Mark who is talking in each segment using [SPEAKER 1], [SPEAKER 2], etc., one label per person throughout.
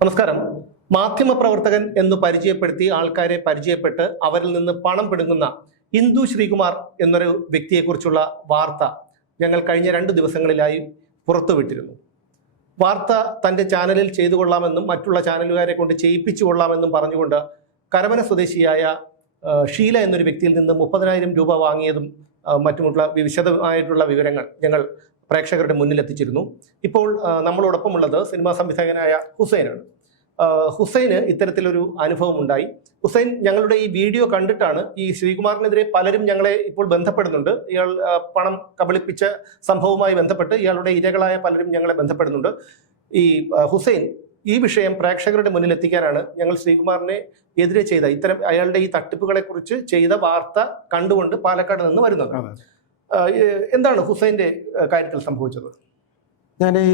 [SPEAKER 1] നമസ്കാരം. മാധ്യമപ്രവർത്തകൻ എന്ന് പരിചയപ്പെടുത്തി ആൾക്കാരെ പരിചയപ്പെട്ട് അവരിൽ നിന്ന് പണം പിടുങ്ങുന്ന ഇന്ദു ശ്രീകുമാർ എന്നൊരു വ്യക്തിയെക്കുറിച്ചുള്ള വാർത്ത ഞങ്ങൾ കഴിഞ്ഞ രണ്ട് ദിവസങ്ങളിലായി പുറത്തുവിട്ടിരുന്നു. വാർത്ത തന്റെ ചാനലിൽ ചെയ്തു കൊള്ളാമെന്നും മറ്റുള്ള ചാനലുകാരെ കൊണ്ട് ചെയ്യിപ്പിച്ചു കൊള്ളാമെന്നും പറഞ്ഞുകൊണ്ട് കരമന സ്വദേശിയായ ഷീല എന്നൊരു വ്യക്തിയിൽ നിന്ന് മുപ്പതിനായിരം രൂപ വാങ്ങിയതും മറ്റുമുള്ള വിശദമായിട്ടുള്ള വിവരങ്ങൾ ഞങ്ങൾ പ്രേക്ഷകരുടെ മുന്നിൽ എത്തിച്ചിരുന്നു ഇപ്പോൾ നമ്മളോടൊപ്പം നമ്മളോടൊപ്പമുള്ളത് സിനിമാ സംവിധായകനായ ഹുസൈനാണ്. ഹുസൈന് ഇത്തരത്തിലൊരു അനുഭവം ഉണ്ടായി ഹുസൈൻ ഞങ്ങളുടെ ഈ വീഡിയോ കണ്ടിട്ടാണ് ഈ ശ്രീകുമാറിനെതിരെ പലരും ഞങ്ങളെ ഇപ്പോൾ ബന്ധപ്പെടുന്നുണ്ട്. ഇയാൾ പണം കബളിപ്പിച്ച സംഭവവുമായി ബന്ധപ്പെട്ട് ഇയാളുടെ ഇരകളായ പലരും ഞങ്ങളെ ബന്ധപ്പെടുന്നുണ്ട്. ഈ ഹുസൈൻ ഈ വിഷയം പ്രേക്ഷകരുടെ മുന്നിൽ എത്തിക്കാനാണ് ഞങ്ങൾ ശ്രീകുമാറിനെ എതിരെ ചെയ്ത. ഇത്തരം അയാളുടെ ഈ തട്ടിപ്പുകളെ കുറിച്ച് ചെയ്ത വാർത്ത കണ്ടുകൊണ്ട് പാലക്കാട് നിന്ന് വരുന്നത്. എന്താണ് ഹുസൈന്റെ കാര്യത്തിൽ സംഭവിച്ചത്?
[SPEAKER 2] ഞാൻ ഈ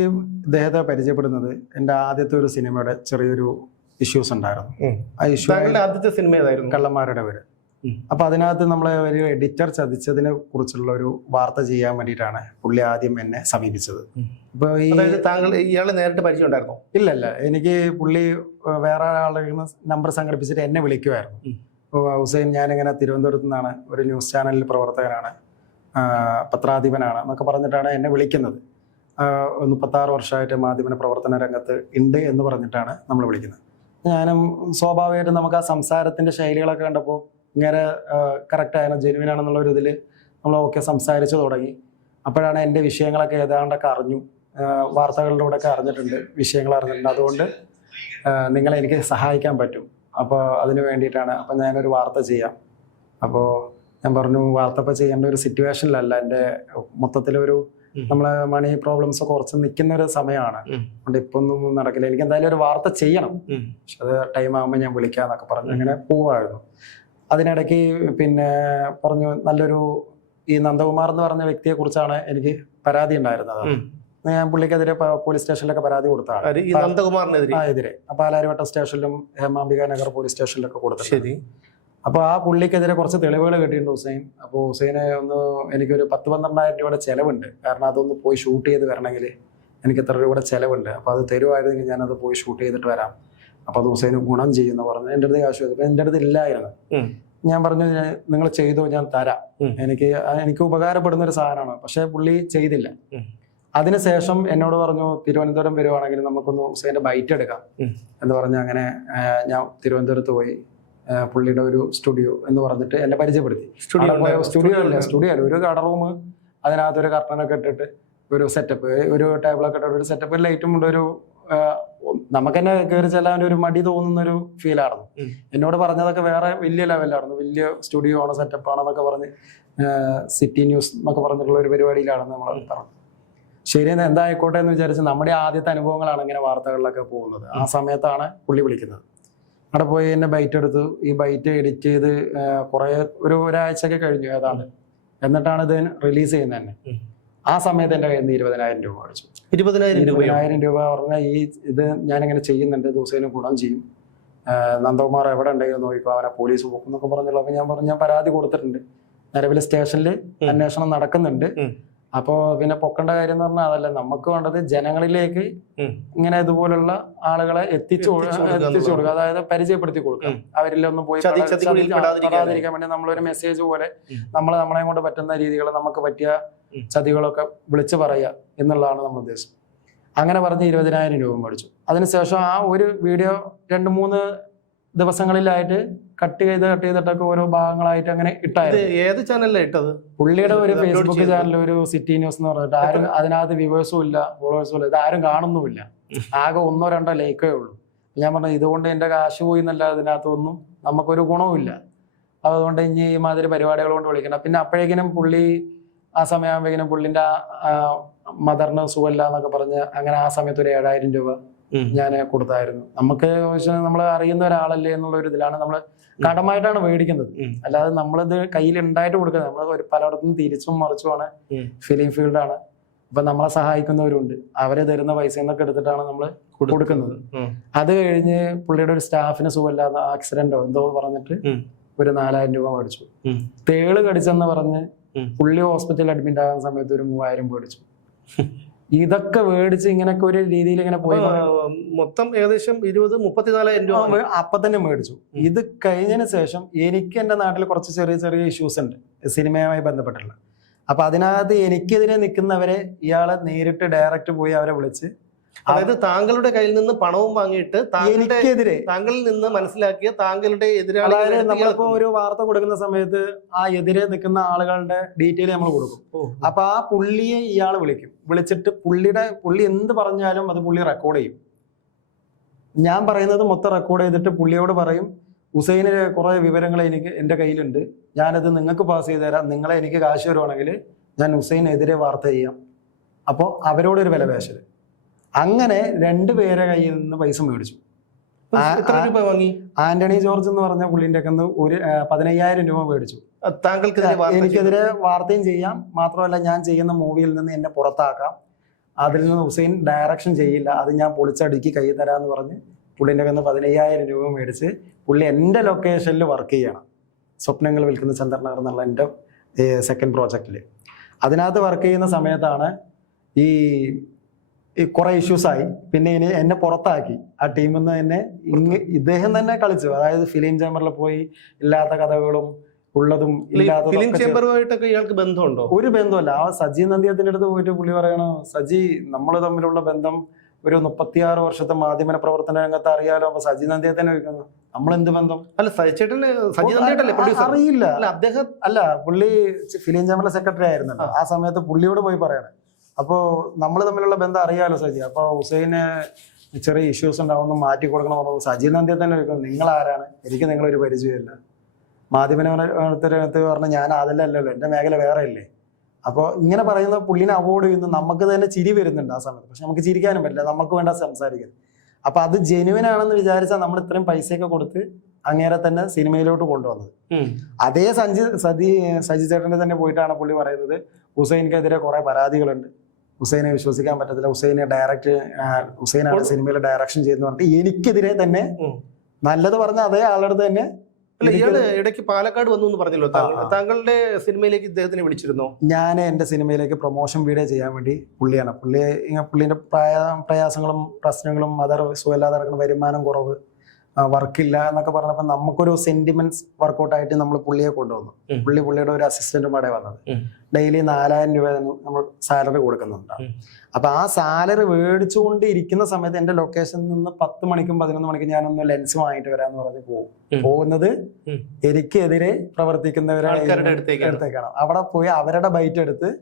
[SPEAKER 2] ഇദ്ദേഹത്തെ പരിചയപ്പെടുന്നത് എന്റെ ആദ്യത്തെ ഒരു സിനിമയുടെ ചെറിയൊരു ഇഷ്യൂസ് ഉണ്ടായിരുന്നു. ആ ഇഷ്യൂ
[SPEAKER 1] ആദ്യത്തെ സിനിമ ഏതായിരുന്നു?
[SPEAKER 2] കള്ളന്മാരുടെ വീട്. അപ്പൊ അതിനകത്ത് നമ്മളെ ഒരു എഡിറ്റർ ചതിച്ചതിനെ കുറിച്ചുള്ള ഒരു വാർത്ത ചെയ്യാൻ വേണ്ടിയിട്ടാണ് പുള്ളി ആദ്യം എന്നെ സമീപിച്ചത്. അപ്പൊ ഈ
[SPEAKER 1] താങ്കൾ ഇയാളെ നേരിട്ട് പരിചയം ഉണ്ടായിരുന്നോ?
[SPEAKER 2] ഇല്ലല്ല എനിക്ക് പുള്ളി വേറെ ഒരാളുടെ നമ്പർ സംഘടിപ്പിച്ചിട്ട് എന്നെ വിളിക്കുമായിരുന്നു. അപ്പോൾ ഹുസൈൻ ഞാനിങ്ങനെ തിരുവനന്തപുരത്ത് നിന്നാണ് ഒരു ന്യൂസ് ചാനലിൽ പ്രവർത്തകനാണ്. പത്രാധിപനാണ് എന്നൊക്കെ പറഞ്ഞിട്ടാണ് എന്നെ വിളിക്കുന്നത്. മുപ്പത്താറ് വർഷമായിട്ട് മാധ്യമ പ്രവർത്തന രംഗത്ത് ഉണ്ട് എന്ന് പറഞ്ഞിട്ടാണ് നമ്മൾ വിളിക്കുന്നത്. ഞാനും സ്വാഭാവികമായിട്ടും നമുക്ക് ആ സംസാരത്തിന്റെ ശൈലികളൊക്കെ കണ്ടപ്പോൾ ഇങ്ങനെ കറക്റ്റ് ആയിരുന്നു ജെനുവിൻ ആണെന്നുള്ള ഒരു ഇതിൽ നമ്മൾ ഓക്കെ സംസാരിച്ചു തുടങ്ങി. അപ്പോഴാണ് എന്റെ വിഷയങ്ങളൊക്കെ ഏതാണ്ടൊക്കെ അറിഞ്ഞു. വാർത്തകളിലൂടെ ഒക്കെ അറിഞ്ഞിട്ടുണ്ട് വിഷയങ്ങൾ അറിഞ്ഞിട്ടുണ്ട്. അതുകൊണ്ട് നിങ്ങളെ എനിക്ക് സഹായിക്കാൻ പറ്റും. അപ്പോൾ അതിന് വേണ്ടിയിട്ടാണ് അപ്പം ഞാനൊരു വാർത്ത ചെയ്യാം. അപ്പോൾ ഞാൻ പറഞ്ഞു വാർത്തപ്പ ചെയ്യേണ്ട ഒരു സിറ്റുവേഷനിലല്ല എന്റെ മൊത്തത്തിലൊരു നമ്മളെ മണി പ്രോബ്ലംസ് കുറച്ച് നിൽക്കുന്ന ഒരു സമയമാണ്. അതുകൊണ്ട് ഇപ്പൊ ഒന്നും നടക്കില്ല. എനിക്ക് എന്തായാലും ഒരു വാർത്ത ചെയ്യണം. പക്ഷെ അത് ടൈം ആകുമ്പോൾ ഞാൻ വിളിക്കാന്നൊക്കെ പറഞ്ഞു അങ്ങനെ പോവായിരുന്നു. അതിനിടയ്ക്ക് പിന്നെ പറഞ്ഞു നല്ലൊരു ഈ നന്ദകുമാർ എന്ന് പറഞ്ഞ വ്യക്തിയെ കുറിച്ചാണ് എനിക്ക് പരാതി ഉണ്ടായിരുന്നത്. ഞാൻ പുള്ളിക്കെതിരെ പോലീസ് സ്റ്റേഷനിലൊക്കെ പരാതി കൊടുത്താണ്.
[SPEAKER 1] നന്ദകുമാറിനെതിരെ?
[SPEAKER 2] എതിരെ. പാലാരിവട്ടം സ്റ്റേഷനിലും ഹേമാംബിക നഗർ പോലീസ് സ്റ്റേഷനിലൊക്കെ കൊടുത്തു
[SPEAKER 1] ശരി.
[SPEAKER 2] അപ്പോൾ ആ പുള്ളിക്കെതിരെ കുറച്ച് തെളിവുകൾ കിട്ടിയിട്ടുണ്ട് ഹുസൈൻ. അപ്പോൾ ഹുസൈനെ ഒന്ന് എനിക്കൊരു പത്ത് പന്ത്രണ്ടായിരം രൂപയുടെ ചെലവുണ്ട്. കാരണം അതൊന്ന് പോയി ഷൂട്ട് ചെയ്ത് വരണമെങ്കിൽ എനിക്ക് എത്ര രൂപയുടെ ചെലവുണ്ട്. അപ്പോൾ അത് തരുമായിരുന്നെങ്കിൽ ഞാനത് പോയി ഷൂട്ട് ചെയ്തിട്ട് വരാം. അപ്പോൾ അത് ഹുസൈന് ഗുണം ചെയ്യുന്ന പറഞ്ഞു എന്റെ അടുത്ത് കാശ് അപ്പോൾ എന്റെ അടുത്ത് ഇല്ലായിരുന്നു. ഞാൻ പറഞ്ഞു നിങ്ങൾ ചെയ്തോ ഞാൻ തരാം. എനിക്ക് എനിക്ക് ഉപകാരപ്പെടുന്ന ഒരു സാധനമാണ്. പക്ഷേ പുള്ളി ചെയ്തില്ല. അതിനുശേഷം എന്നോട് പറഞ്ഞു തിരുവനന്തപുരം വരുവാണെങ്കിൽ നമുക്കൊന്ന് ഹുസൈന്റെ ബൈറ്റ് എടുക്കാം. എന്ന് പറഞ്ഞ് അങ്ങനെ ഞാൻ തിരുവനന്തപുരത്ത് പോയി. പുള്ളിയുടെ ഒരു സ്റ്റുഡിയോ എന്ന് പറഞ്ഞിട്ട് എന്നെ പരിചയപ്പെടുത്തി.
[SPEAKER 1] സ്റ്റുഡിയോ
[SPEAKER 2] സ്റ്റുഡിയോ അല്ല
[SPEAKER 1] സ്റ്റുഡിയോ
[SPEAKER 2] അല്ല. ഒരു കട റൂം അതിനകത്ത് ഒരു കർട്ടനൊക്കെ ഇട്ടിട്ട് ഒരു സെറ്റപ്പ് ഒരു ടേബിളൊക്കെ ഇട്ടിട്ട് ഒരു സെറ്റപ്പ് ലൈറ്റും ഉണ്ട് ഒരു നമുക്ക് തന്നെ കയറി ചെല്ലാൻ ഒരു മടി തോന്നുന്ന ഒരു ഫീലായിരുന്നു. എന്നോട് പറഞ്ഞതൊക്കെ വേറെ വലിയ ലെവലായിരുന്നു വലിയ സ്റ്റുഡിയോ ആണ് സെറ്റപ്പ് ആണെന്നൊക്കെ പറഞ്ഞ് സിറ്റി ന്യൂസ് എന്നൊക്കെ പറഞ്ഞിട്ടുള്ള ഒരു പരിപാടിയിലാണ് നമ്മൾ പറഞ്ഞു ശരി എന്തായിക്കോട്ടെ എന്ന് വിചാരിച്ച് നമ്മുടെ ആദ്യത്തെ അനുഭവങ്ങളാണ് ഇങ്ങനെ വാർത്തകളിലൊക്കെ പോകുന്നത്. ആ സമയത്താണ് പുള്ളി വിളിക്കുന്നത്. അവിടെ പോയി എന്നെ ബൈറ്റ് എടുത്തു. ഈ ബൈറ്റ് എഡിറ്റ് ചെയ്ത് കുറെ ഒരു ഒരാഴ്ചയൊക്കെ കഴിഞ്ഞു ഏതാണ്ട്. എന്നിട്ടാണ് ഇത് റിലീസ് ചെയ്യുന്നത് തന്നെ ആ സമയത്ത് എന്റെ കയ്യിൽ നിന്ന് ഇരുപതിനായിരം രൂപ അടിച്ചു
[SPEAKER 1] ഇരുപതിനായിരം
[SPEAKER 2] ഇരുപതിനായിരം രൂപ പറഞ്ഞാൽ ഈ ഇത് ഞാനിങ്ങനെ ചെയ്യുന്നുണ്ട്. ദിവസേന ഗുണം ചെയ്യും. നന്ദകുമാർ എവിടെ ഉണ്ടെങ്കിലും നോക്കിക്കോ അവനെ പോലീസ് പോക്കും എന്നൊക്കെ പറഞ്ഞുള്ളൂ ഞാൻ പറഞ്ഞു ഞാൻ പരാതി കൊടുത്തിട്ടുണ്ട്. നിലവിൽ സ്റ്റേഷനിൽ അന്വേഷണം നടക്കുന്നുണ്ട്.
[SPEAKER 1] ഉം.
[SPEAKER 2] അപ്പോൾ പിന്നെ പൊക്കേണ്ട കാര്യം എന്ന് പറഞ്ഞാൽ അതല്ല. നമുക്ക് വേണ്ടത് ജനങ്ങളിലേക്ക് ഇങ്ങനെ ഇതുപോലുള്ള ആളുകളെ എത്തിച്ചു
[SPEAKER 1] എത്തിച്ചു കൊടുക്കുക.
[SPEAKER 2] അതായത് പരിചയപ്പെടുത്തി കൊടുക്കുക. അവരിലൊന്നും പോയി
[SPEAKER 1] പെടാതിരിക്കാൻ
[SPEAKER 2] വേണ്ടി നമ്മളൊരു മെസ്സേജ് പോലെ നമ്മൾ നമ്മളെ കൊണ്ട് പറ്റുന്ന രീതികൾ നമുക്ക് പറ്റിയ. ചതികളൊക്കെ വിളിച്ചു പറയുക എന്നുള്ളതാണ് നമ്മുടെ ഉദ്ദേശം. അങ്ങനെ പറഞ്ഞ് ഇരുപതിനായിരം രൂപ മേടിച്ചു. അതിനുശേഷം ആ ഒരു വീഡിയോ രണ്ട് മൂന്ന് ദിവസങ്ങളിലായിട്ട് കട്ട് ചെയ്ത് കട്ട് ചെയ്തിട്ടൊക്കെ ഓരോ ഭാഗങ്ങളായിട്ട് അങ്ങനെ ഇട്ടായിരുന്നു.
[SPEAKER 1] ഏത് ചാനലിലാണ് ഇട്ടത്?
[SPEAKER 2] പുള്ളിയുടെ ഒരു ഫേസ്ബുക്ക്? ചാനൽ ഒരു സിറ്റി ന്യൂസ് എന്ന് പറഞ്ഞിട്ട് ആരും അതിനകത്ത് വ്യൂവേഴ്സും ഇല്ല ഫോളോവേഴ്സും ഇല്ല ഇത് ആരും കാണുന്നുമില്ല. ആകെ ഒന്നോ രണ്ടോ ലൈക്കേ ഉള്ളൂ. ഞാൻ പറഞ്ഞു ഇതുകൊണ്ട് എന്റെ കാശ് പോയി എന്നല്ല അതിനകത്തൊന്നും നമുക്കൊരു ഗുണവുമില്ല അതുകൊണ്ട് ഇനി ഈ മാതിരി പരിപാടികൾ കൊണ്ട് വിളിക്കണം. പിന്നെ അപ്പോഴേക്കിനും പുള്ളി ആ സമയമാകുമ്പോഴേക്കിനും പുള്ളിന്റെ മദറിന് സുഖമില്ല എന്നൊക്കെ പറഞ്ഞ് അങ്ങനെ ആ സമയത്ത് ഒരു ഏഴായിരം രൂപ ഞാൻ കൊടുത്തായിരുന്നു. നമുക്ക് നമ്മൾ അറിയുന്ന ഒരാളല്ലേ എന്നുള്ള ഒരു ഇതിലാണ് നമ്മൾ കടമായിട്ടാണ് മേടിക്കുന്നത്. അല്ലാതെ നമ്മളിത് കയ്യിൽ ഉണ്ടായിട്ട് കൊടുക്കുന്നത്. നമ്മൾ ഒരു പലയിടത്തും തിരിച്ചും മറിച്ചുമാണ്. ഫിലിം ഫീൽഡാണ്. ഇപ്പൊ നമ്മളെ സഹായിക്കുന്നവരുണ്ട്. അവരെ തരുന്ന പൈസ എന്നൊക്കെ എടുത്തിട്ടാണ് നമ്മൾ കൊടുക്കുന്നത്. അത് കഴിഞ്ഞ് പുള്ളിയുടെ ഒരു സ്റ്റാഫിന് സുഖമില്ലാത്ത ആക്സിഡന്റോ എന്തോ പറഞ്ഞിട്ട് ഒരു നാലായിരം രൂപ മേടിച്ചു. തേൾ കടിച്ചെന്ന് പറഞ്ഞ്. പുള്ളി ഹോസ്പിറ്റലിൽ അഡ്മിറ്റ് ആകുന്ന സമയത്ത് ഒരു മൂവായിരം മേടിച്ചു. ഇതൊക്കെ മേടിച്ച് ഇങ്ങനൊക്കെ ഒരു രീതിയിൽ ഇങ്ങനെ പോയി
[SPEAKER 1] മൊത്തം ഏകദേശം ഇരുപത് മുപ്പത്തിനാലായിരം രൂപ.
[SPEAKER 2] അപ്പൊ തന്നെ മേടിച്ചു. ഇത് കഴിഞ്ഞതിന് ശേഷം എനിക്ക് എന്റെ നാട്ടിൽ കുറച്ച് ചെറിയ ചെറിയ ഇഷ്യൂസ് ഉണ്ട്. സിനിമയുമായി ബന്ധപ്പെട്ടുള്ള. അപ്പൊ അതിനകത്ത് എനിക്കെതിരെ നിൽക്കുന്നവരെ ഇയാളെ നേരിട്ട് ഡയറക്റ്റ് പോയി അവരെ വിളിച്ച്
[SPEAKER 1] അതായത് താങ്കളുടെ കയ്യിൽ നിന്ന് പണവും വാങ്ങിയിട്ട്
[SPEAKER 2] എനിക്കെതിരെ.
[SPEAKER 1] താങ്കളിൽ നിന്ന് മനസ്സിലാക്കിയ താങ്കളുടെ എതിരാളികളെ
[SPEAKER 2] നമ്മളിപ്പോ ഒരു വാർത്ത കൊടുക്കുന്ന സമയത്ത് ആ എതിരെ നിൽക്കുന്ന ആളുകളുടെ ഡീറ്റെയിൽ നമ്മൾ കൊടുക്കും. അപ്പൊ ആ പുള്ളിയെ ഇയാൾ വിളിക്കും. വിളിച്ചിട്ട് പുള്ളിയുടെ പുള്ളി എന്ത് പറഞ്ഞാലും അത് പുള്ളി റെക്കോർഡ് ചെയ്യും. ഞാൻ പറയുന്നത് മൊത്തം റെക്കോർഡ് ചെയ്തിട്ട് പുള്ളിയോട് പറയും ഹുസൈന് കുറെ വിവരങ്ങൾ എനിക്ക് എന്റെ കയ്യിലുണ്ട്. ഞാനത് നിങ്ങൾക്ക് പാസ് ചെയ്ത് തരാം നിങ്ങളെ എനിക്ക് കാശ് വരുവാണെങ്കിൽ ഞാൻ ഹുസൈനെതിരെ വാർത്ത ചെയ്യാം. അപ്പോൾ അവരോടൊരു വില പേശൽ അങ്ങനെ രണ്ട് പേരെ കയ്യിൽ നിന്ന് പൈസ മേടിച്ചു.
[SPEAKER 1] എത്ര രൂപ വാങ്ങി?
[SPEAKER 2] ആന്റണി ജോർജ് എന്ന് പറഞ്ഞ പുള്ളിന്റെ ഒക്കെ ഒരു പതിനയ്യായിരം രൂപ മേടിച്ചു.
[SPEAKER 1] താങ്കൾക്ക്
[SPEAKER 2] എനിക്കെതിരെ വാർത്തയും ചെയ്യാം. മാത്രമല്ല ഞാൻ ചെയ്യുന്ന മൂവിയിൽ നിന്ന് എന്നെ പുറത്താക്കാം. അതിൽ നിന്ന് ഹുസൈൻ ഡയറക്ഷൻ ചെയ്യില്ല. അത് ഞാൻ പൊളിച്ചടുക്കി കൈ തരാന്ന് പറഞ്ഞ് പുള്ളിന്റെ കന്ന് പതിനയ്യായിരം രൂപ മേടിച്ച് പുള്ളി എന്റെ ലൊക്കേഷനിൽ വർക്ക് ചെയ്യണം. സ്വപ്നങ്ങൾ വിൽക്കുന്ന ചന്ദ്രനഗർ എന്നുള്ള എന്റെ സെക്കൻഡ് പ്രോജക്റ്റിൽ അതിനകത്ത് വർക്ക് ചെയ്യുന്ന സമയത്താണ് ഈ കുറെ ഇഷ്യൂസ് ആയി. പിന്നെ ഇനി എന്നെ പുറത്താക്കി. ആ ടീമിൽ നിന്ന് എന്നെ ഇങ്ങ് ഇദ്ദേഹം തന്നെ കളിച്ചു. അതായത് ഫിലിം ചേമ്പറിൽ പോയി ഇല്ലാത്ത കഥകളും ഉള്ളതും
[SPEAKER 1] ഫിലിം
[SPEAKER 2] ചേമ്പറുമായിട്ടൊക്കെ
[SPEAKER 1] ചേംബറുമായിട്ടൊക്കെ ഇയാൾക്ക് ബന്ധമുണ്ടോ?
[SPEAKER 2] ഒരു ബന്ധമല്ല ആ സജി നന്ദിയത്തിന്റെ അടുത്ത് പോയിട്ട് പുള്ളി പറയണ സജി നമ്മൾ തമ്മിലുള്ള ബന്ധം ഒരു മുപ്പത്തിയാറ് വർഷത്തെ മാധ്യമ പ്രവർത്തന രംഗത്ത് അറിയാലോ? അപ്പൊ സജി നന്ദിയത്തിനെ ചോദിക്കുന്നു നമ്മൾ എന്ത് ബന്ധം?
[SPEAKER 1] അല്ല സജി
[SPEAKER 2] അറിയില്ല.
[SPEAKER 1] അല്ല അദ്ദേഹം
[SPEAKER 2] അല്ല പുള്ളി ഫിലിം ചേമ്പറിലെ സെക്രട്ടറി ആയിരുന്നല്ലോ. ആ സമയത്ത് പുള്ളിയോട് പോയി പറയണേ അപ്പോ നമ്മൾ തമ്മിലുള്ള ബന്ധം അറിയാലോ സജി. അപ്പൊ ഹുസൈന് ചെറിയ ഇഷ്യൂസ് ഉണ്ടാവുന്ന മാറ്റി കൊടുക്കണം പറഞ്ഞു സജി നന്ദി തന്നെ നിങ്ങൾ ആരാണ്? എനിക്ക് നിങ്ങളൊരു പരിചയമില്ല മാധ്യമരംഗത്ത് പറഞ്ഞ ഞാൻ അതല്ലല്ലോ എന്റെ മേഖല വേറെ ഇല്ലേ അപ്പോൾ ഇങ്ങനെ പറയുന്ന പുള്ളിനെ അവോയ്ഡ് ചെയ്യുന്നു. നമുക്ക് തന്നെ ചിരി വരുന്നുണ്ട് ആ സമയത്ത്. പക്ഷെ നമുക്ക് ചിരിക്കാനും പറ്റില്ല നമുക്ക് വേണ്ട സംസാരിക്കാൻ. അപ്പൊ അത് ജെനുവിൻ ആണെന്ന് വിചാരിച്ചാൽ നമ്മൾ ഇത്രയും പൈസയൊക്കെ കൊടുത്ത് അങ്ങേരെ തന്നെ സിനിമയിലോട്ട് കൊണ്ടുവന്നത്. അതേ സഞ്ജി സജി സജി ചേട്ടന്റെ തന്നെ പോയിട്ടാണ് പുള്ളി പറയുന്നത്. ഹുസൈൻക്കെതിരെ കുറെ പരാതികളുണ്ട്. ഹുസൈനെ വിശ്വസിക്കാൻ പറ്റത്തില്ല. ഹുസൈനെ ഡയറക്റ്റ് ഹുസൈനാണ് സിനിമയിൽ ഡയറക്ഷൻ ചെയ്യുന്ന പറഞ്ഞിട്ട് എനിക്കെതിരെ തന്നെ. നല്ലത് പറഞ്ഞ അതേ ആളുടെ തന്നെ
[SPEAKER 1] അല്ല
[SPEAKER 2] എനിക്ക്
[SPEAKER 1] ഇയാൾ ഇടയ്ക്ക് പാലക്കാട് വന്നു എന്ന് പറഞ്ഞല്ലോ? താങ്കൾ. താങ്കളുടെ സിനിമയിലേക്ക് ഇദ്ദേഹത്തിനെ വിളിച്ചിരുന്നു?
[SPEAKER 2] ഞാൻ എന്റെ സിനിമയിലേക്ക് പ്രൊമോഷൻ വീഡിയോ ചെയ്യാൻ വേണ്ടി പുള്ളിയാണ്. പുള്ളി പുള്ളിന്റെ പുള്ളിന്റെ പ്രയാസങ്ങളും പ്രശ്നങ്ങളും അതർ സുഖമില്ലാതെ നടക്കുന്ന വരുമാനം കുറവ്. വർക്കില്ല എന്നൊക്കെ പറഞ്ഞപ്പോൾ നമുക്കൊരു സെന്റിമെന്റ്സ് വർക്കൗട്ടായിട്ട് നമ്മൾ പുള്ളിയെ കൊണ്ടുവന്നു. പുള്ളി പുള്ളിയുടെ ഒരു അസിസ്റ്റന്റുമാടെ വന്നത്.
[SPEAKER 1] ഉം.
[SPEAKER 2] ഡെയിലി നാലായിരം രൂപ നമ്മൾ സാലറി കൊടുക്കുന്നുണ്ട്. അപ്പൊ ആ സാലറി മേടിച്ചുകൊണ്ട് ഇരിക്കുന്ന സമയത്ത് എന്റെ ലൊക്കേഷനിൽ നിന്ന് പത്ത് മണിക്കും പതിനൊന്ന് മണിക്കും ഞാനൊന്ന് ലെൻസ് വാങ്ങിയിട്ട് വരാന്ന് പറഞ്ഞ് പോകും. പോകുന്നത്. എനിക്കെതിരെ
[SPEAKER 1] പ്രവർത്തിക്കുന്നവരാണ് അടുത്തേക്കാണ്.
[SPEAKER 2] അവിടെ പോയി അവരുടെ ബൈറ്റ് എടുത്ത്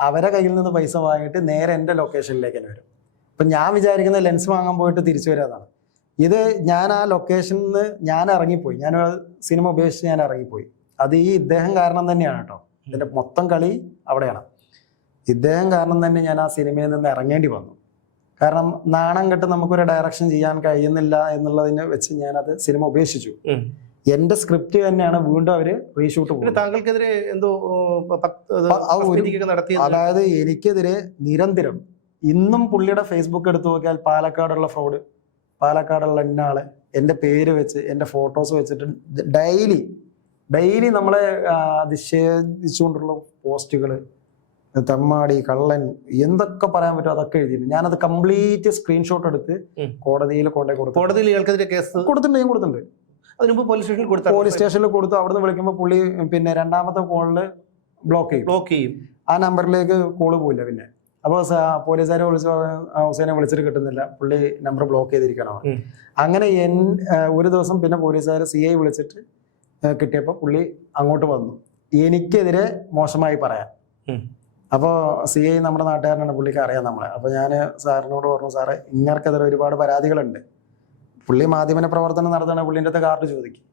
[SPEAKER 2] അവരെ കയ്യിൽ നിന്ന് പൈസ വാങ്ങിയിട്ട് നേരെ എന്റെ ലൊക്കേഷനിലേക്ക് തന്നെ വരും. അപ്പൊ ഞാൻ വിചാരിക്കുന്ന ലെൻസ് വാങ്ങാൻ പോയിട്ട് തിരിച്ചു വരാതാണ് ഇത് ഞാൻ ആ ലൊക്കേഷനിൽ നിന്ന് ഞാൻ ഇറങ്ങിപ്പോയി. ഞാൻ സിനിമ ഉപേക്ഷിച്ച് ഞാൻ ഇറങ്ങിപ്പോയി. അത് ഈ ഇദ്ദേഹം കാരണം തന്നെയാണ് കേട്ടോ. ഇതിന്റെ മൊത്തം കളി അവിടെയാണ്. ഇദ്ദേഹം കാരണം തന്നെ ഞാൻ ആ സിനിമയിൽ നിന്ന് ഇറങ്ങേണ്ടി വന്നു. കാരണം നാണം കെട്ട് നമുക്കൊരു ഡയറക്ഷൻ ചെയ്യാൻ കഴിയുന്നില്ല എന്നുള്ളതിനെ വെച്ച് ഞാൻ അത് സിനിമ ഉപേക്ഷിച്ചു. എന്റെ സ്ക്രിപ്റ്റ് തന്നെയാണ് വീണ്ടും അവർ റീഷൂട്ട്
[SPEAKER 1] താങ്കൾക്കെതിരെ എന്തോ
[SPEAKER 2] അതായത് എനിക്കെതിരെ നിരന്തരം ഇന്നും പുള്ളിയുടെ ഫേസ്ബുക്ക് എടുത്തു നോക്കിയാൽ പാലക്കാടുള്ള ഫ്രോഡ് പാലക്കാടുള്ള എന്നാളെ എന്റെ പേര് വെച്ച് എന്റെ ഫോട്ടോസ് വെച്ചിട്ട് ഡെയിലി ഡെയിലി നമ്മളെ നിഷേധിച്ചുകൊണ്ടുള്ള പോസ്റ്റുകൾ തെമ്മാടി കള്ളൻ എന്തൊക്കെ പറയാൻ പറ്റും അതൊക്കെ എഴുതിയിട്ടുണ്ട്. ഞാനത് കംപ്ലീറ്റ് സ്ക്രീൻഷോട്ട് എടുത്ത് കോടതിയിൽ കൊണ്ടേ കൊടുത്തു.
[SPEAKER 1] കോടതിയിൽ ഇയാൾക്കെതിരെ കേസ്?
[SPEAKER 2] കൊടുത്തിട്ടുണ്ട് ഞാൻ കൊടുത്തിട്ടുണ്ട്.
[SPEAKER 1] അതിനുമ്പ് പോലീസ് സ്റ്റേഷനിൽ കൊടുത്തു?
[SPEAKER 2] പോലീസ് സ്റ്റേഷനിൽ കൊടുത്തു. അവിടുന്ന് വിളിക്കുമ്പോൾ പുള്ളി പിന്നെ രണ്ടാമത്തെ കോളിൽ ബ്ലോക്ക് ചെയ്യും.
[SPEAKER 1] ബ്ലോക്ക് ചെയ്യും.
[SPEAKER 2] ആ നമ്പറിലേക്ക് കോൾ പോയില്ല പിന്നെ. അപ്പോൾ പോലീസുകാരെ വിളിച്ച് പറഞ്ഞു, ഹുസൈനെ വിളിച്ചിട്ട് കിട്ടുന്നില്ല. പുള്ളി നമ്പർ ബ്ലോക്ക് ചെയ്തിരിക്കണം? അങ്ങനെ എൻ ഒരു ദിവസം പിന്നെ പോലീസുകാരെ സി ഐ വിളിച്ചിട്ട് കിട്ടിയപ്പോൾ പുള്ളി അങ്ങോട്ട് വന്നു. എനിക്കെതിരെ മോശമായി പറയാൻ. അപ്പോൾ സി ഐ നമ്മുടെ നാട്ടുകാരനാണ് പുള്ളിക്ക് അറിയാം നമ്മളെ. അപ്പോൾ ഞാൻ സാറിനോട് പറഞ്ഞു സാറേ ഇങ്ങർക്കെതിരെ ഒരുപാട് പരാതികളുണ്ട്. പുള്ളി മാധ്യമ പ്രവർത്തനം നടത്തണ പുള്ളിന്റെ അടുത്ത് കാർഡ് ചോദിക്കും.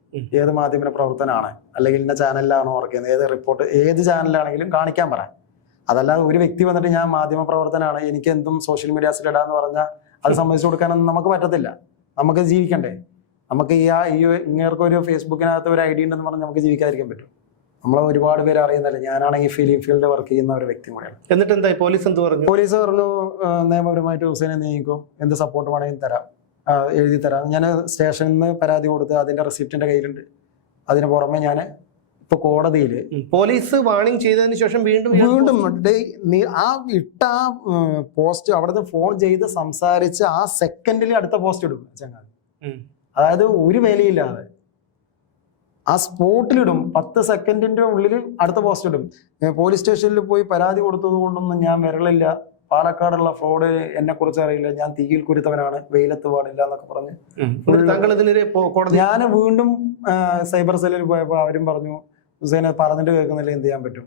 [SPEAKER 2] ഏത് മാധ്യമ പ്രവർത്തനമാണ് അല്ലെങ്കിൽ ഇന്ന ചാനലിലാണോ വർക്ക് ചെയ്യുന്നത്? ഏത് റിപ്പോർട്ട് ഏത് ചാനലിലാണെങ്കിലും കാണിക്കാൻ പറയാം. അതല്ലാതെ ഒരു വ്യക്തി വന്നിട്ട് ഞാൻ മാധ്യമ പ്രവർത്തനമാണ് എനിക്ക് എന്തും സോഷ്യൽ മീഡിയാസിൽ ഇടാന്ന് പറഞ്ഞാൽ അത് സമ്മതിച്ചു കൊടുക്കാനൊന്നും നമുക്ക് പറ്റത്തില്ല. നമുക്ക് ജീവിക്കണ്ടേ? നമുക്ക് ഈ ആ ഈ ഇങ്ങേർക്ക് ഒരു ഫേസ്ബുക്കിനകത്ത് ഒരു ഐ ഡി ഉണ്ടെന്ന് പറഞ്ഞാൽ നമുക്ക് ജീവിക്കാതിരിക്കാൻ പറ്റും. നമ്മളെ ഒരുപാട് പേര് അറിയുന്നില്ല ഞാനാണെങ്കിൽ ഫിലിം ഫീൽഡ് വർക്ക് ചെയ്യുന്ന ഒരു വ്യക്തി കൂടെയാണ്.
[SPEAKER 1] എന്നിട്ട് എന്താ പോലീസ് എന്ത് പറഞ്ഞു?
[SPEAKER 2] പോലീസ് പറഞ്ഞു നിയമപരമായിട്ട് ഹുസൈനെ നീക്കും എന്ത് സപ്പോർട്ട് വേണമെങ്കിലും തരാം എഴുതി തരാം. ഞാൻ സ്റ്റേഷനിൽ നിന്ന് പരാതി കൊടുത്ത് അതിന്റെ റെസിപ്റ്റിന്റെ കയ്യിലുണ്ട്. അതിന് പുറമെ ഞാൻ ഇപ്പൊ കോടതിയിൽ
[SPEAKER 1] പോലീസ് വാണിംഗ് ചെയ്തതിന് ശേഷം വീണ്ടും
[SPEAKER 2] വീണ്ടും ആ ഇട്ട ആ പോസ്റ്റ് അവിടുന്ന് ഫോൺ ചെയ്ത് സംസാരിച്ച് ആ സെക്കൻഡിൽ അടുത്ത പോസ്റ്റ് ഇടും ചങ്ങാതി. അതായത് ഒരു വേലയില്ലാതെ ആ സ്പോട്ടിലിടും. പത്ത് സെക്കൻഡിന്റെ ഉള്ളിൽ അടുത്ത പോസ്റ്റ് ഇടും. പോലീസ് സ്റ്റേഷനിൽ പോയി പരാതി കൊടുത്തത് കൊണ്ടൊന്നും ഞാൻ വിരളില്ല പാലക്കാടുള്ള ഫ്രോഡ് എന്നെ കുറിച്ച് അറിയില്ല. ഞാൻ തീയിൽ കുരുത്തവനാണ്. വെയിലത്ത് പാടില്ല എന്നൊക്കെ പറഞ്ഞ്.
[SPEAKER 1] താങ്കൾ ഇതിനെതിരെ
[SPEAKER 2] ഞാൻ വീണ്ടും സൈബർ സെല്ലിൽ പോയപ്പോൾ അവരും പറഞ്ഞു ഹുസൈനെ പറഞ്ഞിട്ട് കേൾക്കുന്നില്ല എന്ത് ചെയ്യാൻ പറ്റും?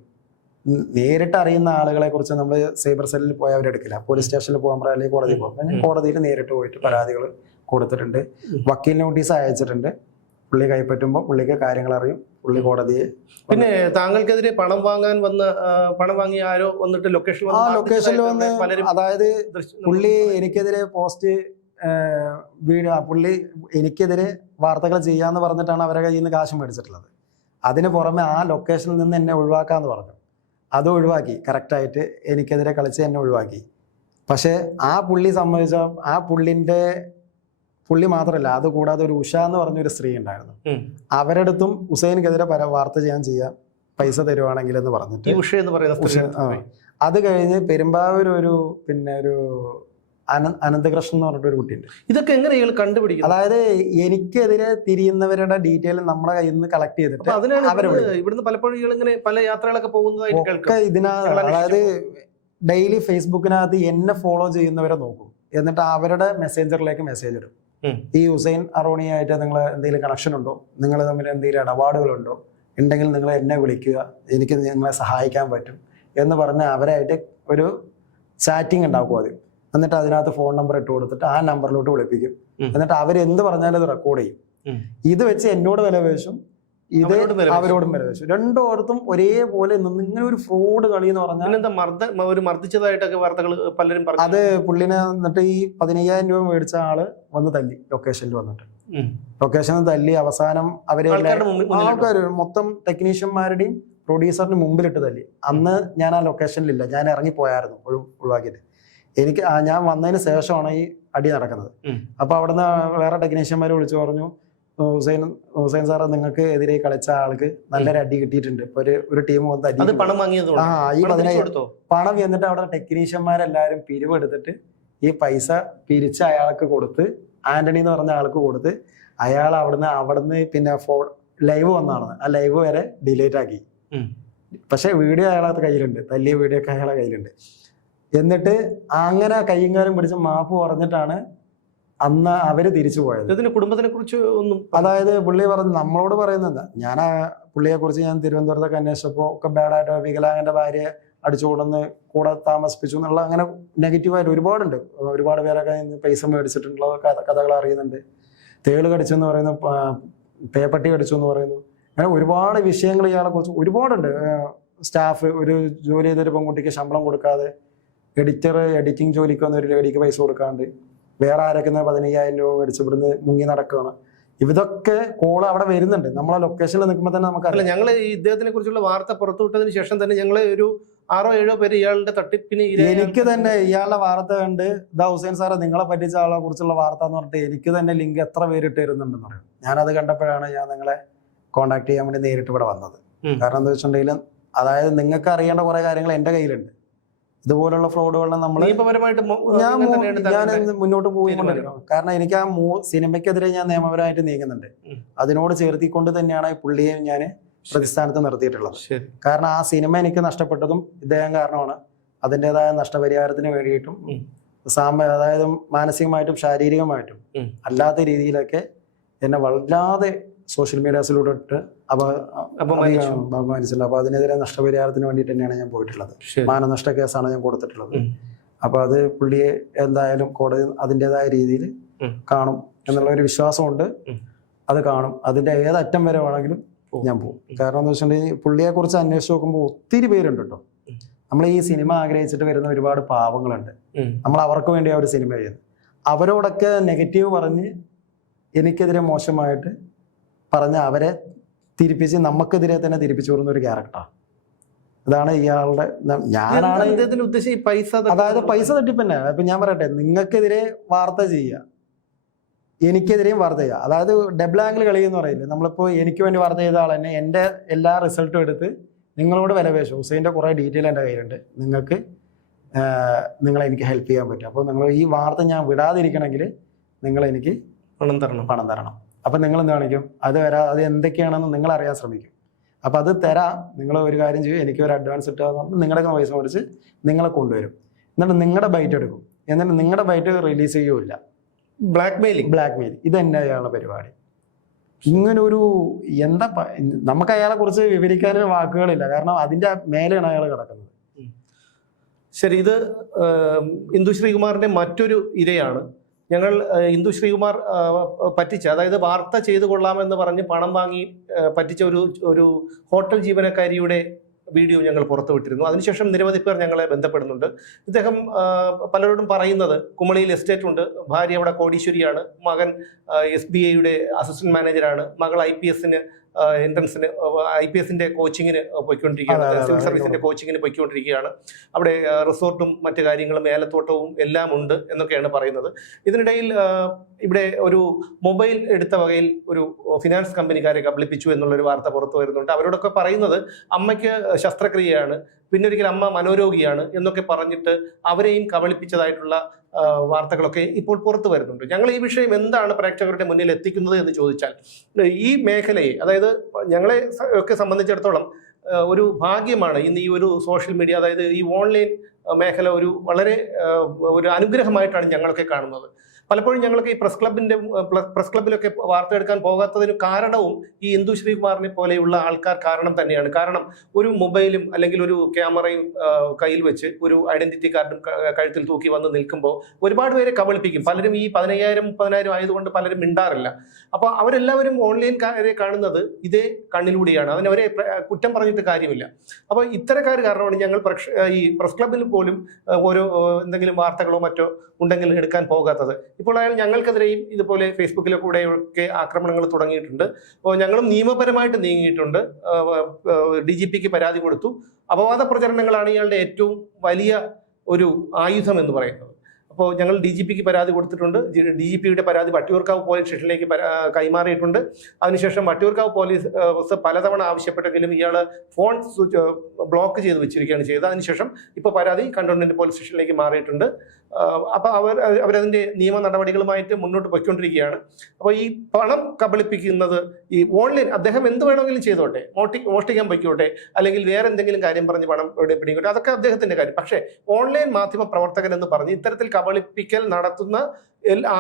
[SPEAKER 2] നേരിട്ട് അറിയുന്ന ആളുകളെ കുറിച്ച് നമ്മൾ സൈബർ സെല്ലിൽ പോയി അവരെടുക്കില്ല പോലീസ് സ്റ്റേഷനിൽ പോകാൻ പറയാം അല്ലെങ്കിൽ കോടതിയിൽ പോകാം. കോടതിയിൽ നേരിട്ട് പോയിട്ട് പരാതികൾ കൊടുത്തിട്ടുണ്ട്. വക്കീൽ നോട്ടീസ് അയച്ചിട്ടുണ്ട്. പുള്ളി കൈപ്പറ്റുമ്പോൾ പുള്ളിക്ക് കാര്യങ്ങൾ അറിയും. പുള്ളി കോടതിയെ
[SPEAKER 1] പിന്നെ താങ്കൾക്കെതിരെ പണം വാങ്ങാൻ വന്ന പണം വാങ്ങിയ ആരോ വന്നിട്ട് ലൊക്കേഷൻ
[SPEAKER 2] ആ ലൊക്കേഷനിൽ വന്ന് അതായത് പുള്ളി എനിക്കെതിരെ പോസ്റ്റ് വീഡിയോ പുള്ളി എനിക്കെതിരെ വാർത്തകൾ ചെയ്യാന്ന് പറഞ്ഞിട്ടാണ് അവരുടെ കയ്യിൽ നിന്ന് കാശ് മേടിച്ചിട്ടുള്ളത്. അതിന് പുറമെ ആ ലൊക്കേഷനിൽ നിന്ന് എന്നെ ഒഴിവാക്കാന്ന് പറഞ്ഞു. അത് ഒഴിവാക്കി. കറക്റ്റായിട്ട് എനിക്കെതിരെ കളിച്ച് എന്നെ ഒഴിവാക്കി. പക്ഷേ ആ പുള്ളി സംബന്ധിച്ച ആ പുള്ളിന്റെ പുള്ളി മാത്രമല്ല അത് കൂടാതെ ഒരു ഉഷ എന്ന് പറഞ്ഞൊരു സ്ത്രീ ഉണ്ടായിരുന്നു. അവരടുത്തും ഹുസൈൻക്കെതിരെ പല വാർത്ത ചെയ്യാൻ ചെയ്യാം പൈസ തരുവാണെങ്കിൽ എന്ന് പറഞ്ഞിട്ട്
[SPEAKER 1] ഉഷ എന്ന് പറയുന്ന.
[SPEAKER 2] അത് കഴിഞ്ഞ് പെരുമ്പാവൂർ ഒരു പിന്നെ ഒരു അന അനന്തകൃഷ്ണൻ എന്ന് പറഞ്ഞിട്ട് ഒരു കുട്ടിയുണ്ട്.
[SPEAKER 1] ഇതൊക്കെ എങ്ങനെ ഇയാൾ കണ്ടുപിടിക്കും
[SPEAKER 2] അതായത് എനിക്കെതിരെ തിരിയുന്നവരുടെ ഡീറ്റെയിൽ നമ്മുടെ കയ്യിൽ നിന്ന് കളക്ട് ചെയ്തിട്ട്
[SPEAKER 1] അതിനാണ് ഇവിടുന്ന് പലപ്പോഴും ഇയാൾ ഇങ്ങനെ പല യാത്രകളൊക്കെ പോകുന്നതായിട്ട്
[SPEAKER 2] ഇതിനകത്ത്
[SPEAKER 1] കേൾക്കാം.
[SPEAKER 2] ഇതിനാ അതായത് ഡെയിലി ഫേസ്ബുക്കിനകത്ത് എന്നെ ഫോളോ ചെയ്യുന്നവരെ നോക്കും. എന്നിട്ട് അവരുടെ മെസ്സേഞ്ചറിലേക്ക് മെസ്സേജ് ഇടും. ഈ ഹുസൈൻ അറോണിയായിട്ട് നിങ്ങൾ എന്തെങ്കിലും കണക്ഷൻ ഉണ്ടോ? നിങ്ങൾ തമ്മിൽ എന്തെങ്കിലും ഇടപാടുകളുണ്ടോ? ഉണ്ടെങ്കിൽ നിങ്ങൾ എന്നെ വിളിക്കുക. എനിക്ക് നിങ്ങളെ സഹായിക്കാൻ പറ്റും എന്ന് പറഞ്ഞ് അവരായിട്ട് ഒരു ചാറ്റിംഗ് ഉണ്ടാക്കും ആദ്യം. എന്നിട്ട് അതിനകത്ത് ഫോൺ നമ്പർ ഇട്ട് കൊടുത്തിട്ട് ആ നമ്പറിലോട്ട് വിളിപ്പിക്കും. എന്നിട്ട് അവർ അവരെന്ത് പറഞ്ഞാലും അത് റെക്കോർഡ് ചെയ്യും. ഇത് വെച്ച് എന്നോട് വില പേശും ഇത്
[SPEAKER 1] അവരോടും വില പേശും.
[SPEAKER 2] അവരോടും വില പേശും രണ്ടോടത്തും ഒരേപോലെ ഇങ്ങനെ ഒരു ഫ്രോഡ് കളി എന്ന് പറഞ്ഞാൽ
[SPEAKER 1] ഒരു മർദ്ദിച്ചതായിട്ടൊക്കെ വാർത്തകൾ പലരും പറഞ്ഞു.
[SPEAKER 2] അത് പുള്ളിനെ എന്നിട്ട് ഈ പതിനയ്യായിരം രൂപ മേടിച്ച ആൾ വന്ന് തല്ലി ലൊക്കേഷനിൽ വന്നിട്ട്.
[SPEAKER 1] ലൊക്കേഷൻ
[SPEAKER 2] ലൊക്കേഷനിൽ തല്ലി അവസാനം അവരെ? ആൾക്കാർ മൊത്തം ടെക്നീഷ്യന്മാരുടെയും പ്രൊഡ്യൂസറിന് മുമ്പിലിട്ട് തല്ലി. അന്ന് ഞാൻ ആ ലൊക്കേഷനിലില്ല ഞാൻ ഇറങ്ങി പോയായിരുന്നു ഒഴിവാക്കിയിട്ട്. എനിക്ക് ഞാൻ വന്നതിന് ശേഷമാണ് ഈ അടി നടക്കുന്നത്.
[SPEAKER 1] അപ്പോൾ
[SPEAKER 2] അപ്പൊ അവിടുന്ന് വേറെ ടെക്നീഷ്യന്മാർ വിളിച്ചു പറഞ്ഞു ഹുസൈൻ ഹുസൈൻ സാറ് നിങ്ങൾക്ക് എതിരെ കളിച്ച ആൾക്ക് നല്ലൊരു അടി കിട്ടിയിട്ടുണ്ട്. ഇപ്പൊ ഒരു ഒരു ടീം വന്ന് അടി ആ ഈ
[SPEAKER 1] പണം
[SPEAKER 2] എന്നിട്ട് അവിടെ ടെക്നീഷ്യന്മാരെല്ലാരും പിരിവെടുത്തിട്ട് ഈ പൈസ പിരിച്ച അയാൾക്ക് കൊടുത്ത് ആന്റണി എന്ന് പറഞ്ഞ ആൾക്ക് കൊടുത്ത് അയാൾ അവിടുന്ന് അവിടുന്ന് പിന്നെ ഫോൺ ലൈവ് വന്നാണ് ആ ലൈവ് വരെ ഡിലേറ്റ് ആക്കി.
[SPEAKER 1] പക്ഷെ
[SPEAKER 2] പക്ഷെ വീഡിയോ അയാളെ കയ്യിലുണ്ട്. തല്ലിയ വീഡിയോ ഒക്കെ അയാളെ കയ്യിലുണ്ട്. എന്നിട്ട് അങ്ങനെ കയ്യും കാലും പിടിച്ച് മാപ്പ് പറഞ്ഞിട്ടാണ് അന്ന് അവർ തിരിച്ചു പോയത്.
[SPEAKER 1] ഇതിന്റെ കുടുംബത്തിനെ കുറിച്ച് ഒന്നും
[SPEAKER 2] അതായത് പുള്ളി പറഞ്ഞു നമ്മളോട് പറയുന്നത് ഞാൻ ആ പുള്ളിയെ കുറിച്ച് ഞാൻ തിരുവനന്തപുരത്തൊക്കെ അന്വേഷിച്ചപ്പോൾ ഒക്കെ ബാഡായിട്ട് വികലാംഗന്റെ ഭാര്യയെ അടിച്ചു കൊണ്ടുവന്ന് കൂടെ താമസിപ്പിച്ചു എന്നുള്ള അങ്ങനെ നെഗറ്റീവായിട്ട് ഒരുപാടുണ്ട്. ഒരുപാട് പേരൊക്കെ പൈസ മേടിച്ചിട്ടുള്ള കഥകൾ അറിയുന്നുണ്ട്. തേൾ കടിച്ചു എന്ന് പറയുന്നു പേപ്പട്ടി കടിച്ചു എന്ന് പറയുന്നു. അങ്ങനെ ഒരുപാട് വിഷയങ്ങൾ ഇയാളെ കുറിച്ച് ഒരുപാടുണ്ട് സ്റ്റാഫ് ഒരു ജോലി ചെയ്തൊരു പെൺകുട്ടിക്ക് ശമ്പളം കൊടുക്കാതെ എഡിറ്റർ എഡിറ്റിംഗ് ജോലിക്ക് വന്ന ഒരു ലേഡിക്ക് പൈസ കൊടുക്കാണ്ട് വേറെ ആരൊക്കെ പതിനയ്യായിരം രൂപ മേടിച്ച് ഇവിടുന്ന് മുങ്ങി നടക്കുകയാണ് ഇതൊക്കെ കോൾ അവിടെ വരുന്നുണ്ട്. നമ്മളെ ലൊക്കേഷനിൽ നിൽക്കുമ്പോൾ തന്നെ
[SPEAKER 1] അല്ല
[SPEAKER 2] നമുക്കറിയാം
[SPEAKER 1] ഞങ്ങൾ ഇദ്ദേഹത്തിനെ കുറിച്ചുള്ള വാർത്ത പുറത്തുവിട്ടതിന് ശേഷം തന്നെ ഞങ്ങൾ ഒരു ആറോ ഏഴോ പേര് ഇയാളുടെ തട്ടിപ്പിന്
[SPEAKER 2] എനിക്ക് തന്നെ ഇയാളുടെ വാർത്ത കണ്ട് ദാ ഹുസൈൻ സാറെ നിങ്ങളെ പറ്റിച്ച ആളെ കുറിച്ചുള്ള വാർത്ത എന്ന് പറഞ്ഞിട്ട് എനിക്ക് തന്നെ ലിങ്ക് എത്ര പേരിട്ട് തരുന്നുണ്ടെന്ന് പറയും ഞാനത് കണ്ടപ്പോഴാണ് ഞാൻ നിങ്ങളെ കോണ്ടാക്ട് ചെയ്യാൻ വേണ്ടി നേരിട്ട് ഇവിടെ വന്നത്. കാരണം എന്താ വെച്ചിട്ടുണ്ടെങ്കിൽ അതായത് നിങ്ങൾക്ക് അറിയേണ്ട കുറെ കാര്യങ്ങൾ എന്റെ കയ്യിലുണ്ട്. ഇതുപോലുള്ള ഫ്രോഡുകളെ നമ്മൾ ഞാൻ ഞാൻ മുന്നോട്ട് പോയിക്കൊണ്ടിരിക്കണം കാരണം എനിക്ക് ആ മൂ സിനിമയ്ക്കെതിരെ ഞാൻ നിയമപരമായിട്ട് നീങ്ങുന്നുണ്ട്. അതിനോട് ചേർത്തിക്കൊണ്ട് തന്നെയാണ് ഈ പുള്ളിയെ ഞാൻ പ്രതിസ്ഥാനത്ത് നിർത്തിയിട്ടുള്ളത്. കാരണം ആ സിനിമ എനിക്ക് നഷ്ടപ്പെട്ടതും ഇദ്ദേഹം കാരണമാണ്. അതിന്റെതായ നഷ്ടപരിഹാരത്തിന് വേണ്ടിയിട്ടും. സാമ്പ അതായത് മാനസികമായിട്ടും ശാരീരികമായിട്ടും അല്ലാത്ത രീതിയിലൊക്കെ എന്നെ വല്ലാതെ സോഷ്യൽ മീഡിയാസിലൂടെ ഇട്ട് അപ
[SPEAKER 1] അപമാനിച്ചു.
[SPEAKER 2] അപമാനിച്ചിട്ടുണ്ട് അപ്പൊ അതിനെതിരെ നഷ്ടപരിഹാരത്തിന് വേണ്ടി തന്നെയാണ് ഞാൻ പോയിട്ടുള്ളത്. മാനനഷ്ട കേസാണ് ഞാൻ കൊടുത്തിട്ടുള്ളത്. അപ്പൊ അത് പുള്ളിയെ എന്തായാലും കോടതി അതിന്റെതായ രീതിയിൽ കാണും എന്നുള്ള ഒരു വിശ്വാസമുണ്ട്. അത് കാണും. അതിന്റെ ഏതറ്റം വരെ വേണമെങ്കിലും ഞാൻ പോകും കാരണം എന്ന് വെച്ചിട്ടുണ്ടെങ്കിൽ പുള്ളിയെ കുറിച്ച് അന്വേഷിച്ച് നോക്കുമ്പോൾ ഒത്തിരി പേരുണ്ട് കേട്ടോ. നമ്മൾ ഈ സിനിമ ആഗ്രഹിച്ചിട്ട് വരുന്ന ഒരുപാട് പാവങ്ങളുണ്ട്. നമ്മൾ അവർക്ക് വേണ്ടി ആ ഒരു സിനിമ ചെയ്യുന്നത്. അവരോടൊക്കെ നെഗറ്റീവ് പറഞ്ഞ് എനിക്കെതിരെ മോശമായിട്ട് പറഞ്ഞ് അവരെ തിരിപ്പിച്ച് നമുക്കെതിരെ തന്നെ തിരിപ്പിച്ചു കൊടുക്കുന്ന ഒരു ക്യാരക്ടറാണ് അതാണ് ഇയാളുടെ ഞാനാണ്
[SPEAKER 1] ഇദ്ദേഹത്തിന്റെ പൈസ?
[SPEAKER 2] അതായത് പൈസ തട്ടിപ്പന്നെ ഇപ്പൊ ഞാൻ പറയട്ടെ നിങ്ങൾക്കെതിരെ വാർത്ത ചെയ്യുക. എനിക്കെതിരെയും വാർത്ത ചെയ്യുക. അതായത് ഡബിൾ ആംഗിൾ കളി എന്ന് പറയില്ലേ നമ്മളിപ്പോൾ എനിക്ക് വേണ്ടി വാർത്ത ചെയ്ത ആൾ തന്നെ എന്റെ എല്ലാ റിസൾട്ടും എടുത്ത് നിങ്ങളോട് വിലപേശും ഹുസൈന്റെ കുറേ ഡീറ്റെയിൽ എന്റെ കയ്യിലുണ്ട്. നിങ്ങൾക്ക് നിങ്ങളെ എനിക്ക് ഹെൽപ്പ് ചെയ്യാൻ പറ്റും. അപ്പോൾ നിങ്ങൾ ഈ വാർത്ത ഞാൻ വിടാതിരിക്കണമെങ്കിൽ നിങ്ങൾ എനിക്ക്
[SPEAKER 1] പണം തരണം.
[SPEAKER 2] പണം തരണം. അപ്പം നിങ്ങൾ എന്ത് കാണിക്കും? അത് വരാ അത് എന്തൊക്കെയാണെന്ന് നിങ്ങൾ അറിയാൻ ശ്രമിക്കും. അപ്പം അത് തരാം നിങ്ങൾ ഒരു കാര്യം ചെയ്യും എനിക്ക് ഒരു അഡ്വാൻസ് പറഞ്ഞ് നിങ്ങളുടെ പൈസ മേടിച്ച് നിങ്ങളെ കൊണ്ടുവരും. എന്നിട്ട് നിങ്ങളുടെ ബൈറ്റ് എടുക്കും. എന്നിട്ട് നിങ്ങളുടെ ബൈറ്റ് റിലീസ് ചെയ്യുമില്ല
[SPEAKER 1] ബ്ലാക്ക് മെയിലിംഗ്
[SPEAKER 2] ബ്ലാക്ക് മെയിൽ ഇത് തന്നെ അയാളുടെ പരിപാടി. ഇങ്ങനെ ഒരു എന്താ നമുക്ക് അയാളെ കുറിച്ച് വിവരിക്കാൻ വാക്കുകളില്ല. കാരണം അതിന്റെ മേലെയാണ് അയാൾ കിടക്കുന്നത്.
[SPEAKER 1] ശരി ഇത് ഇന്ദു ശ്രീകുമാറിന്റെ മറ്റൊരു ഇരയാണ്. ഞങ്ങൾ ഇന്ദു ശ്രീകുമാർ പറ്റിച്ച അതായത് വാർത്ത ചെയ്തു കൊള്ളാമെന്ന് പറഞ്ഞ് പണം വാങ്ങി പറ്റിച്ച ഒരു ഒരു ഹോട്ടൽ ജീവനക്കാരിയുടെ വീഡിയോ ഞങ്ങൾ പുറത്തുവിട്ടിരുന്നു അതിനുശേഷം നിരവധി പേർ ഞങ്ങളെ ബന്ധപ്പെടുന്നുണ്ട്. ഇദ്ദേഹം പലരോടും പറയുന്നത് കുമളിയിൽ എസ്റ്റേറ്റ് ഉണ്ട് ഭാര്യ അവിടെ കോടീശ്വരിയാണ് മകൻ എസ് ബി ഐയുടെ അസിസ്റ്റന്റ് മാനേജറാണ് മകൾ ഐ പി എസിന് എൻട്രൻസിന് ഐ പി എസിന്റെ കോച്ചിങ്ങിന് പോയിക്കൊണ്ടിരിക്കുകയാണ്. സിവിൽ സർവീസിന്റെ കോച്ചിങ്ങിന് പോയിക്കൊണ്ടിരിക്കുകയാണ്. അവിടെ റിസോർട്ടും മറ്റു കാര്യങ്ങളും ഏലത്തോട്ടവും എല്ലാം ഉണ്ട് എന്നൊക്കെയാണ് പറയുന്നത്. ഇതിനിടയിൽ ഇവിടെ ഒരു മൊബൈൽ എടുത്ത വകയിൽ ഒരു ഫിനാൻസ് കമ്പനിക്കാരെ കബളിപ്പിച്ചു എന്നുള്ളൊരു വാർത്ത പുറത്തു വരുന്നുണ്ട്. അവരോടൊക്കെ പറയുന്നത് അമ്മയ്ക്ക് ശസ്ത്രക്രിയയാണ്. പിന്നെ ഒരിക്കൽ അമ്മ മനോരോഗിയാണ് എന്നൊക്കെ പറഞ്ഞിട്ട് അവരെയും കബളിപ്പിച്ചതായിട്ടുള്ള വാർത്തകളൊക്കെ ഇപ്പോൾ പുറത്തു വരുന്നുണ്ട്. ഞങ്ങൾ ഈ വിഷയം എന്താണ് പ്രേക്ഷകരുടെ മുന്നിൽ എത്തിക്കുന്നത് എന്ന് ചോദിച്ചാൽ ഈ മേഖലയെ അതായത് ഞങ്ങളെ ഒക്കെ സംബന്ധിച്ചിടത്തോളം ഒരു ഭാഗ്യമാണ് ഇന്ന് ഈ ഒരു സോഷ്യൽ മീഡിയ അതായത് ഈ ഓൺലൈൻ മേഖല ഒരു വളരെ ഒരു അനുഗ്രഹമായിട്ടാണ് ഞങ്ങളൊക്കെ കാണുന്നത്. പലപ്പോഴും ഞങ്ങൾക്ക് ഈ പ്രസ് ക്ലബിന്റെ പ്രസ് ക്ലബിലൊക്കെ വാർത്ത എടുക്കാൻ പോകാത്തതിന് കാരണവും ഈ ഇന്ദു ശ്രീകുമാറിനെ പോലെയുള്ള ആൾക്കാർ കാരണം തന്നെയാണ്. കാരണം ഒരു മൊബൈലും അല്ലെങ്കിൽ ഒരു ക്യാമറയും കയ്യിൽ വെച്ച് ഒരു ഐഡന്റിറ്റി കാർഡും കഴുത്തിൽ തൂക്കി വന്ന് നിൽക്കുമ്പോൾ ഒരുപാട് പേരെ കബളിപ്പിക്കും. പലരും ഈ പതിനയ്യായിരം മുപ്പതിനായിരം ആയതുകൊണ്ട് പലരും മിണ്ടാറില്ല. അപ്പോൾ അവരെല്ലാവരും ഓൺലൈൻ കാരെ കാണുന്നത് ഇതേ കണ്ണിലൂടെയാണ്. അതിനവരെ കുറ്റം പറഞ്ഞിട്ട് കാര്യമില്ല. അപ്പോൾ ഇത്തരക്കാർ കാരണമാണ് ഞങ്ങൾ ഈ പ്രസ് ക്ലബിൽ പോലും ഓരോ എന്തെങ്കിലും വാർത്തകളോ മറ്റോ ഉണ്ടെങ്കിൽ എടുക്കാൻ പോകാത്തത്. ഇപ്പോൾ അയാൾ ഞങ്ങൾക്കെതിരെയും ഇതുപോലെ ഫേസ്ബുക്കിലെ കൂടെയൊക്കെ ആക്രമണങ്ങൾ തുടങ്ങിയിട്ടുണ്ട്. അപ്പോൾ ഞങ്ങളും നിയമപരമായിട്ട് നീങ്ങിയിട്ടുണ്ട്. ഡി ജി പിക്ക് പരാതി കൊടുത്തു. അപവാദ പ്രചരണങ്ങളാണ് ഇയാളുടെ ഏറ്റവും വലിയ ഒരു ആയുധം എന്ന് പറയുന്നത്. അപ്പോൾ ഞങ്ങൾ ഡി ജി പിക്ക് പരാതി കൊടുത്തിട്ടുണ്ട്. ഡി ജി പിയുടെ പരാതി വട്ടിയൂർക്കാവ് പോലീസ് സ്റ്റേഷനിലേക്ക് കൈമാറിയിട്ടുണ്ട്. അതിനുശേഷം വട്ടിയൂർക്കാവ് പോലീസ് പലതവണ ആവശ്യപ്പെട്ടെങ്കിലും ഇയാൾ ഫോൺ സ്വിച്ച് ബ്ലോക്ക് ചെയ്ത് വെച്ചിരിക്കുകയാണ് ചെയ്തത്. അതിനുശേഷം ഇപ്പോൾ പരാതി കണ്ടോൺമെന്റ് പോലീസ് സ്റ്റേഷനിലേക്ക് മാറിയിട്ടുണ്ട്. അപ്പോൾ അവർ അവരതിന്റെ നിയമ നടപടികളുമായിട്ട് മുന്നോട്ട് പോയിക്കൊണ്ടിരിക്കുകയാണ്. അപ്പോൾ ഈ പണം കബളിപ്പിക്കുന്നത് ഈ ഓൺലൈൻ അദ്ദേഹം എന്ത് വേണമെങ്കിലും ചെയ്തോട്ടെ. മോട്ടി മോഷ്ടിക്കാൻ പൊയ്ക്കോട്ടെ. അല്ലെങ്കിൽ വേറെ എന്തെങ്കിലും കാര്യം പറഞ്ഞ് പണം ഇവിടെ പിടിക്കോട്ടെ. അതൊക്കെ അദ്ദേഹത്തിന്റെ കാര്യം. പക്ഷേ ഓൺലൈൻ മാധ്യമ പ്രവർത്തകൻ എന്ന് പറഞ്ഞ് ഇത്തരത്തിൽ കബളിപ്പിക്കൽ നടത്തുന്ന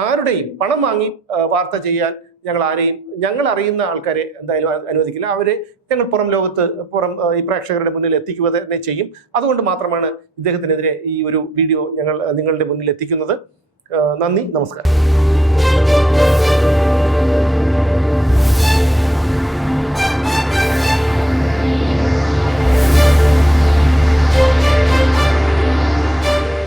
[SPEAKER 1] ആരുടെയും പണം വാങ്ങി വാർത്ത ചെയ്യാൻ ഞങ്ങൾ ആരെയും ഞങ്ങൾ അറിയുന്ന ആൾക്കാരെ എന്തായാലും അനുവദിക്കില്ല. അവരെ ഞങ്ങൾ പുറം ലോകത്ത് പുറം ഈ പ്രേക്ഷകരുടെ മുന്നിൽ എത്തിക്കുക തന്നെ ചെയ്യും. അതുകൊണ്ട് മാത്രമാണ് ഇദ്ദേഹത്തിനെതിരെ ഈ ഒരു വീഡിയോ ഞങ്ങൾ നിങ്ങളുടെ മുന്നിൽ എത്തിക്കുന്നത്. നന്ദി നമസ്കാരം.